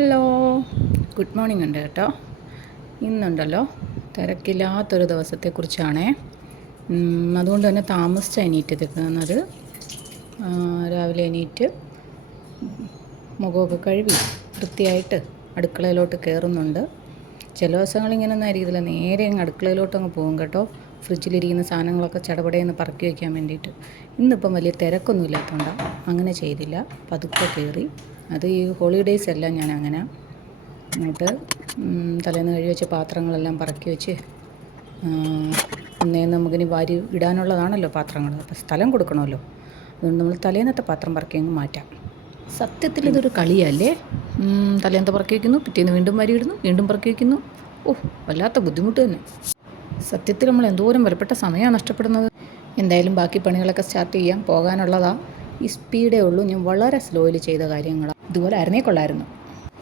Hello, good morning ഉണ്ട് കേട്ടോ. ഇന്നുണ്ടല്ലോ തിരക്കില്ലാത്തൊരു ദിവസത്തെക്കുറിച്ചാണേ. അതുകൊണ്ട് തന്നെ താമസിച്ച എണീറ്റെടുക്കുന്നത്. രാവിലെ എണീറ്റ് മുഖമൊക്കെ കഴുകി വൃത്തിയായിട്ട് അടുക്കളയിലോട്ട് കയറുന്നുണ്ട്. ചില ദിവസങ്ങളിങ്ങനെയൊന്നും ആയിരിക്കത്തില്ല, നേരെ അങ്ങ് അടുക്കളയിലോട്ട് അങ്ങ് പോകും കേട്ടോ. ഫ്രിഡ്ജിലിരിക്കുന്ന സാധനങ്ങളൊക്കെ ചടപടയെന്ന് പറക്കി വയ്ക്കാൻ വേണ്ടിയിട്ട്. ഇന്നിപ്പം വലിയ തിരക്കൊന്നും ഇല്ലാത്തതുകൊണ്ടാണ് അങ്ങനെ ചെയ്തില്ല. പതുക്കെ കയറി. അത് ഈ ഹോളിഡേയ്സ് എല്ലാം ഞാൻ അങ്ങനെ എന്നിട്ട് തലേന്ന് കഴുകി വെച്ച പാത്രങ്ങളെല്ലാം പറക്കി വെച്ച് ഒന്നേ നമുക്കിനി വാരി ഇടാനുള്ളതാണല്ലോ പാത്രങ്ങൾ. അപ്പോൾ സ്ഥലം കൊടുക്കണമല്ലോ. അതുകൊണ്ട് നമ്മൾ തലേന്നത്തെ പാത്രം പറക്കി അങ്ങ് മാറ്റാം. സത്യത്തിൽ ഇതൊരു കളിയല്ലേ. തലേന്നത്തെ പറക്കി വയ്ക്കുന്നു, പിറ്റേന്ന് വീണ്ടും വാരി ഇടുന്നു, വീണ്ടും പറക്കി വയ്ക്കുന്നു. വല്ലാത്ത ബുദ്ധിമുട്ട് തന്നെ. സത്യത്തിൽ നമ്മൾ എന്തോരം വിലപ്പെട്ട സമയമാണ് നഷ്ടപ്പെടുന്നത്. എന്തായാലും ബാക്കി പണികളൊക്കെ സ്റ്റാർട്ട് ചെയ്യാം, പോകാനുള്ളതാണ്. ഈ സ്പീഡേ ഉള്ളൂ. ഞാൻ വളരെ സ്ലോയിൽ ചെയ്ത കാര്യങ്ങളാണ്. ഇതുപോലെ ആയിരുന്നേ കൊള്ളായിരുന്നു.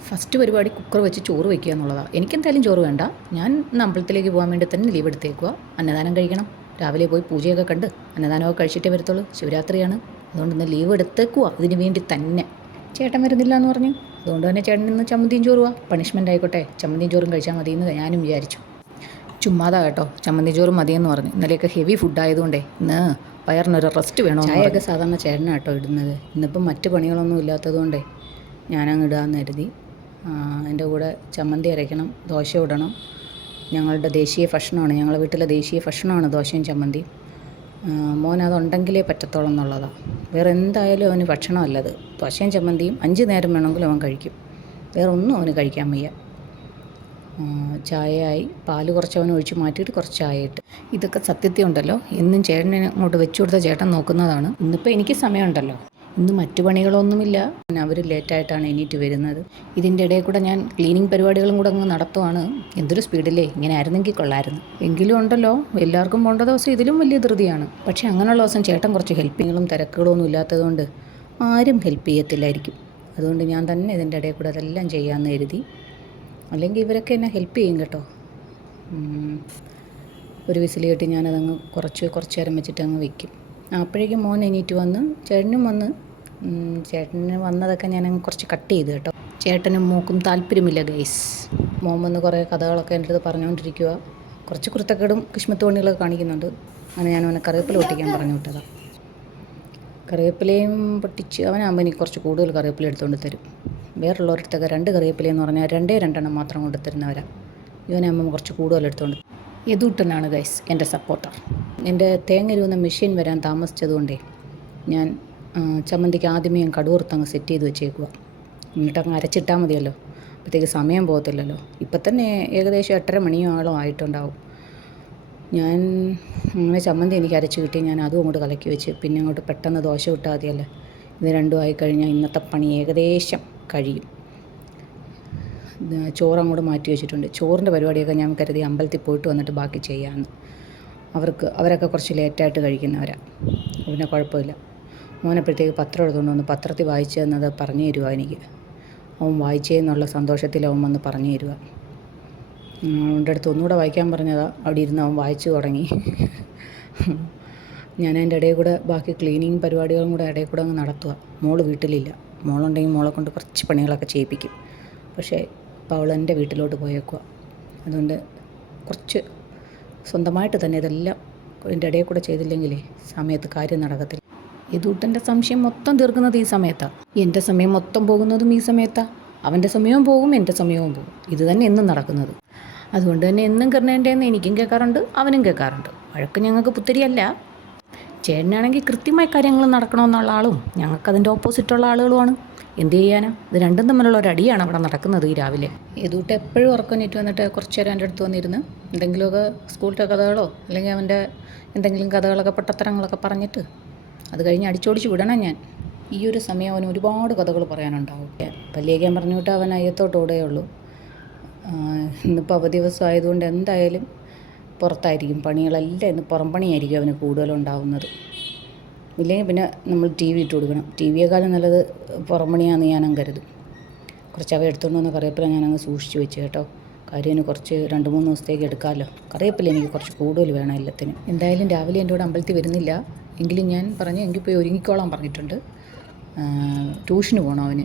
ഫസ്റ്റ് പരിപാടി കുക്കർ വെച്ച് ചോറ് വയ്ക്കുക എന്നുള്ളതാണ്. എനിക്കെന്തായാലും ചോറ് വേണ്ട. ഞാൻ ഇന്ന് അമ്പലത്തിലേക്ക് പോകാൻ വേണ്ടി തന്നെ ലീവ് എടുത്തേക്കുക. അന്നദാനം കഴിക്കണം. രാവിലെ പോയി പൂജയൊക്കെ കണ്ട് അന്നദാനമൊക്കെ കഴിച്ചിട്ടേ വരത്തുള്ളൂ. ശിവരാത്രിയാണ്. അതുകൊണ്ട് ഇന്ന് ലീവ് എടുത്തേക്കുക ഇതിന് വേണ്ടി തന്നെ. ചേട്ടൻ വരുന്നില്ല എന്ന് പറഞ്ഞു. അതുകൊണ്ട് തന്നെ ചേട്ടൻ ഇന്ന് ചമ്മന്തിയും ചോറുവാ. പണിഷ്മെൻ്റ് ആയിക്കോട്ടെ, ചമ്മന്തിയും ചോറും കഴിച്ചാൽ മതി എന്ന് ഞാനും വിചാരിച്ചു. ചുമ്മാതാ കേട്ടോ, ചമ്മന്തി ചോറും മതിയെന്ന് പറഞ്ഞു. ഇന്നലെയൊക്കെ ഹെവി ഫുഡായതുകൊണ്ടേ ഇന്ന് വയറിനൊരു റെസ്റ്റ് വേണോ. ചായയൊക്കെ സാധാരണ ചേട്ടനാട്ടോ ഇടുന്നത്. ഇന്നിപ്പം മറ്റ് പണികളൊന്നും ഇല്ലാത്തതുകൊണ്ടേ ഞാനങ്ങ് ഇടാമെന്ന് കരുതി. എൻ്റെ കൂടെ ചമ്മന്തി അരയ്ക്കണം, ദോശ ഇടണം. ഞങ്ങളുടെ ദേശീയ ഭക്ഷണമാണ്, ഞങ്ങളുടെ വീട്ടിലെ ദേശീയ ഭക്ഷണമാണ് ദോശയും ചമ്മന്തിയും. മോൻ അതുണ്ടെങ്കിലേ പറ്റത്തോളം എന്നുള്ളതാണ്. വേറെ എന്തായാലും അവന് ഭക്ഷണമല്ലത്. ദോശയും ചമ്മന്തിയും 5 നേരം വേണമെങ്കിലും അവൻ കഴിക്കും. വേറെ ഒന്നും അവന് കഴിക്കാൻ വയ്യ. ചായയായി, പാല് കുറച്ച് അവൻ ഒഴിച്ച് മാറ്റിയിട്ട് കുറച്ച് ചായ ഇട്ട്. ഇതൊക്കെ സത്യത്തിൽ ഉണ്ടല്ലോ, എന്നും ചേട്ടനെ അങ്ങോട്ട് വെച്ചു കൊടുത്ത ചേട്ടൻ നോക്കുന്നതാണ്. ഇന്നിപ്പോൾ എനിക്ക് സമയമുണ്ടല്ലോ, ഇന്ന് മറ്റു പണികളൊന്നുമില്ല. അവർ ലേറ്റായിട്ടാണ് എണീറ്റ് വരുന്നത്. ഇതിൻ്റെ ഇടയിൽ കൂടെ ഞാൻ ക്ലീനിങ് പരിപാടികളും കൂടെ അങ്ങ് നടത്തുവാണ്. എന്തൊരു സ്പീഡില്ലേ, ഇങ്ങനെ ആയിരുന്നെങ്കിൽ കൊള്ളായിരുന്നു. എങ്കിലും ഉണ്ടല്ലോ, എല്ലാവർക്കും പോകേണ്ട ദിവസം ഇതിലും വലിയ ധൃതിയാണ്. പക്ഷേ അങ്ങനെയുള്ള ദിവസം ചേട്ടൻ കുറച്ച് ഹെൽപ്പിങ്ങുകളും തിരക്കുകളും ഒന്നും ഇല്ലാത്തതുകൊണ്ട് ആരും ഹെൽപ്പ് ചെയ്യത്തില്ലായിരിക്കും. അതുകൊണ്ട് ഞാൻ തന്നെ ഇതിൻ്റെ ഇടയിൽ കൂടെ അതെല്ലാം ചെയ്യാമെന്ന് കരുതി. അല്ലെങ്കിൽ ഇവരൊക്കെ എന്നെ ഹെൽപ്പ് ചെയ്യും കേട്ടോ. ഒരു വിസിൽ കെട്ടി ഞാനതങ്ങ് കുറച്ച് നേരം വെച്ചിട്ട് അങ്ങ് വയ്ക്കും. അപ്പോഴേക്കും മോൻ എണീറ്റ് വന്ന്, ചേട്ടനും വന്ന്. ചേട്ടന് വന്നതൊക്കെ ഞാനങ്ങ് കുറച്ച് കട്ട് ചെയ്ത് കേട്ടോ. ചേട്ടനും മോക്കും താല്പര്യമില്ല ഗൈസ്. മോൻ വന്ന് കുറേ കഥകളൊക്കെ എൻ്റെ അടുത്ത് പറഞ്ഞുകൊണ്ടിരിക്കുക. കുറച്ച് കുരുത്തക്കേടും കിഷ്മത്ത് പണികളൊക്കെ കാണിക്കുന്നുണ്ട്. അങ്ങനെ ഞാൻ അവനെ കറിവേപ്പില പൊട്ടിക്കാൻ പറഞ്ഞു വിട്ടതാണ്. കറിവേപ്പിലയും പൊട്ടിച്ച് അവനാകുമ്പോൾ എനിക്ക് കുറച്ച് കൂടുതൽ കറിവേപ്പില എടുത്തുകൊണ്ട് തരും. വേറുള്ളവരടുത്തൊക്കെ 2 കറിവേപ്പിലയെന്ന് പറഞ്ഞാൽ 2 മാത്രം കൊണ്ട് തരുന്നവരാണ്. ഇവനാകുമ്പോൾ കുറച്ച് കൂടുതൽ എടുത്തുകൊണ്ട്. യദൂട്ടനാണ് ഗൈസ് എൻ്റെ സപ്പോർട്ടർ. എൻ്റെ തേങ്ങ ഇരുന്ന മെഷീൻ വരാൻ താമസിച്ചതുകൊണ്ടേ ഞാൻ ചമ്മന്തിക്ക് ആദ്യമേ ഞാൻ കടുവറുത്തങ്ങ് സെറ്റ് ചെയ്ത് വെച്ചേക്കുക. എന്നിട്ടങ്ങ് അരച്ചിട്ടാൽ മതിയല്ലോ, അപ്പോഴത്തേക്ക് സമയം പോകത്തില്ലല്ലോ. ഇപ്പം തന്നെ ഏകദേശം 8:30 മണിയോളം ആയിട്ടുണ്ടാവും. ഞാൻ അങ്ങനെ ചമ്മന്തി എനിക്ക് അരച്ച് കിട്ടി. ഞാൻ അതും അങ്ങോട്ട് കലക്കി വെച്ച് പിന്നെ അങ്ങോട്ട് പെട്ടെന്ന് ദോശ ഇട്ടാൽ മതിയല്ലേ. ഇത് രണ്ടും ആയിക്കഴിഞ്ഞാൽ ഇന്നത്തെ പണി ഏകദേശം കഴിയും. ചോറങ്ങോട്ട് മാറ്റി വെച്ചിട്ടുണ്ട്. ചോറിൻ്റെ പരിപാടിയൊക്കെ ഞാൻ കരുതി അമ്പലത്തിൽ പോയിട്ട് വന്നിട്ട് ബാക്കി ചെയ്യാമെന്ന്. അവരൊക്കെ കുറച്ച് ലേറ്റായിട്ട് കഴിക്കുന്നവരാണ്. പിന്നെ കുഴപ്പമില്ല. മോനപ്പോഴത്തേക്ക് പത്രം എടുത്തുകൊണ്ട് വന്ന് പത്രത്തിൽ വായിച്ചു തന്നത് പറഞ്ഞു തരുക എനിക്ക്. അവൻ വായിച്ചതെന്നുള്ള സന്തോഷത്തിൽ അവൻ വന്ന് പറഞ്ഞു തരുക. അവൻ്റെ അടുത്ത് ഒന്നുകൂടെ വായിക്കാൻ പറഞ്ഞതാണ്. അവിടെ ഇരുന്ന് അവൻ വായിച്ചു തുടങ്ങി. ഞാൻ അതിൻ്റെ ഇടയിൽ കൂടെ ബാക്കി ക്ലീനിങ് പരിപാടികളും കൂടെ ഇടയിൽ കൂടെ അങ്ങ് നടത്തുക. മോള് വീട്ടിലില്ല. മോളുണ്ടെങ്കിൽ മോളെ കൊണ്ട് കുറച്ച് പണികളൊക്കെ ചെയ്യിപ്പിക്കും. പക്ഷേ ഇപ്പോൾ അവൾ എൻ്റെ വീട്ടിലോട്ട് പോയേക്കുക. അതുകൊണ്ട് കുറച്ച് സ്വന്തമായിട്ട് തന്നെ ഇതെല്ലാം ഇതിൻ്റെ ഇടയിൽ കൂടെ ചെയ്തില്ലെങ്കിലേ സമയത്ത് കാര്യം നടക്കത്തില്ല. യദൂട്ടൻ്റെ സംശയം മൊത്തം തീർക്കുന്നത് ഈ സമയത്താണ്. എൻ്റെ സമയം മൊത്തം പോകുന്നതും ഈ സമയത്താണ്. അവൻ്റെ സമയവും പോകും, എൻ്റെ സമയവും പോകും. ഇത് തന്നെ എന്നും നടക്കുന്നത്. അതുകൊണ്ട് തന്നെ എന്നും കറിനേണ്ടതെന്ന് എനിക്കും കേൾക്കാറുണ്ട്, അവനും കേൾക്കാറുണ്ട്. വഴക്ക് ഞങ്ങൾക്ക് പുത്തരിയല്ല. ചേട്ടനാണെങ്കിൽ കൃത്യമായി കാര്യങ്ങൾ നടക്കണമെന്നുള്ള ആളും ഞങ്ങൾക്കതിൻ്റെ ഓപ്പോസിറ്റുള്ള ആളുകളുമാണ്. എന്ത് ചെയ്യാനാ, ഇത് രണ്ടും തമ്മിലുള്ള ഒരു അടിയാണ് അവിടെ നടക്കുന്നത് ഈ രാവിലെ. യദൂട്ട് എപ്പോഴും ഉറക്കഞ്ഞിട്ട് വന്നിട്ട് കുറച്ച് നേരം എൻ്റെ അടുത്ത് വന്നിരുന്ന് എന്തെങ്കിലുമൊക്കെ സ്കൂളിലെ കഥകളോ അല്ലെങ്കിൽ അവൻ്റെ എന്തെങ്കിലും കഥകളൊക്കെ പൊട്ടത്തരങ്ങളൊക്കെ പറഞ്ഞിട്ട് അത് കഴിഞ്ഞ് അടിച്ചോടിച്ച് വിടണം ഞാൻ. ഈ ഒരു സമയം അവന് ഒരുപാട് കഥകൾ പറയാനുണ്ടാവും. പല്ലിയേക്കാൻ പറഞ്ഞു വിട്ടാൽ അവൻ അയ്യത്തോട്ട് ഓടുകയുള്ളൂ. ഇന്നിപ്പോൾ അവധി ദിവസം ആയതുകൊണ്ട് എന്തായാലും പുറത്തായിരിക്കും പണികളെല്ലാം. ഇന്ന് പുറം പണിയായിരിക്കും അവന് കൂടുതലുണ്ടാവുന്നത്. ഇല്ലെങ്കിൽ പിന്നെ നമ്മൾ TV ഇട്ട് കൊടുക്കണം. TVയേക്കാളും നല്ലത് പുറം പണിയാണെന്ന് ഞാനങ്ങ് കരുതും. കുറച്ച് അവ എടുത്തുകൊണ്ട് വന്ന കറിവേപ്പില ഞാനങ്ങ് സൂക്ഷിച്ച് വെച്ച് കേട്ടോ. കാര്യത്തിന് കുറച്ച് 2-3 ദിവസത്തേക്ക് എടുക്കാമല്ലോ. കറിവേപ്പില എനിക്ക് കുറച്ച് കൂടുതൽ വേണം എല്ലാത്തിനും. എന്തായാലും രാവിലെ എൻ്റെ കൂടെ അമ്പലത്തിൽ വരുന്നില്ല. എങ്കിലും ഞാൻ പറഞ്ഞു എങ്കിൽ പോയി ഒരുങ്ങിക്കോളാൻ പറഞ്ഞിട്ടുണ്ട്. ട്യൂഷന് പോകണം അവന്.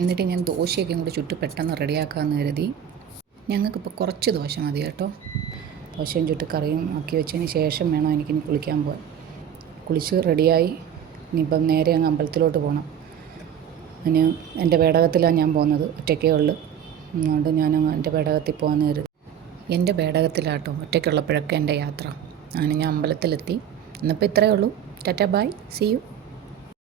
എന്നിട്ട് ഞാൻ ദോശയൊക്കെ കൂടി ചുട്ട് പെട്ടെന്ന് റെഡിയാക്കാമെന്ന് കരുതി. ഞങ്ങൾക്കിപ്പോൾ കുറച്ച് ദോശ മതി കേട്ടോ. ദോശയും ചുട്ട് കറിയും ആക്കി വെച്ചതിന് ശേഷം വേണം എനിക്കിനി കുളിക്കാൻ പോകാൻ. കുളിച്ച് റെഡിയായി ഇനിയിപ്പം നേരെ അങ്ങ് അമ്പലത്തിലോട്ട് പോകണം. അതിന് എൻ്റെ പേടകത്തിലാണ് ഞാൻ പോകുന്നത്, ഒറ്റയ്ക്കേ ഉള്ളൂ. അതുകൊണ്ട് ഞാനങ്ങ് എൻ്റെ പേടകത്തിൽ പോകാമെന്ന് കരുതി. എൻ്റെ പേടകത്തിലാട്ടോ ഒറ്റയ്ക്കുള്ളപ്പോഴൊക്കെ എൻ്റെ യാത്ര. അങ്ങനെ ഞാൻ അമ്പലത്തിലെത്തി. ഇന്നിപ്പോൾ ഇത്രയേ ഉള്ളൂ. Tata bye, see U.